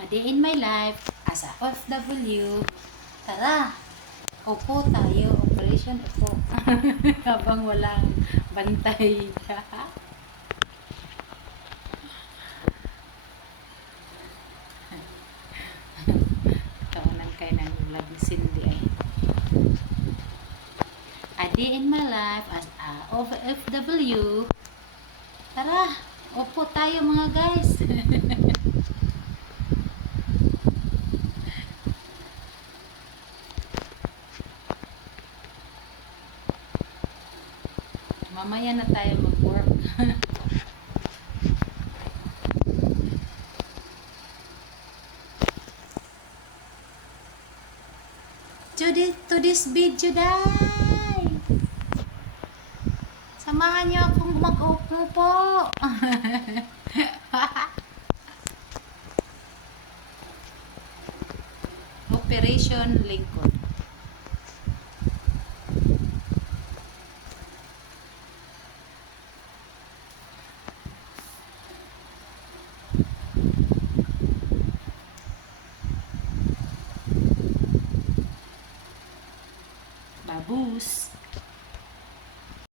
A day in my life as a OFW. Tara, upo tayo. Operation upo. Habang walang bantay. Kawanan kayo ng vlog ni Cindy ay. A day in my life as a OFW. Tara, upo tayo mga guys. Mamaya na tayo mag-work. to this video, day. Samahan niyo akong mag-upo po. Operation Lincoln. Babus.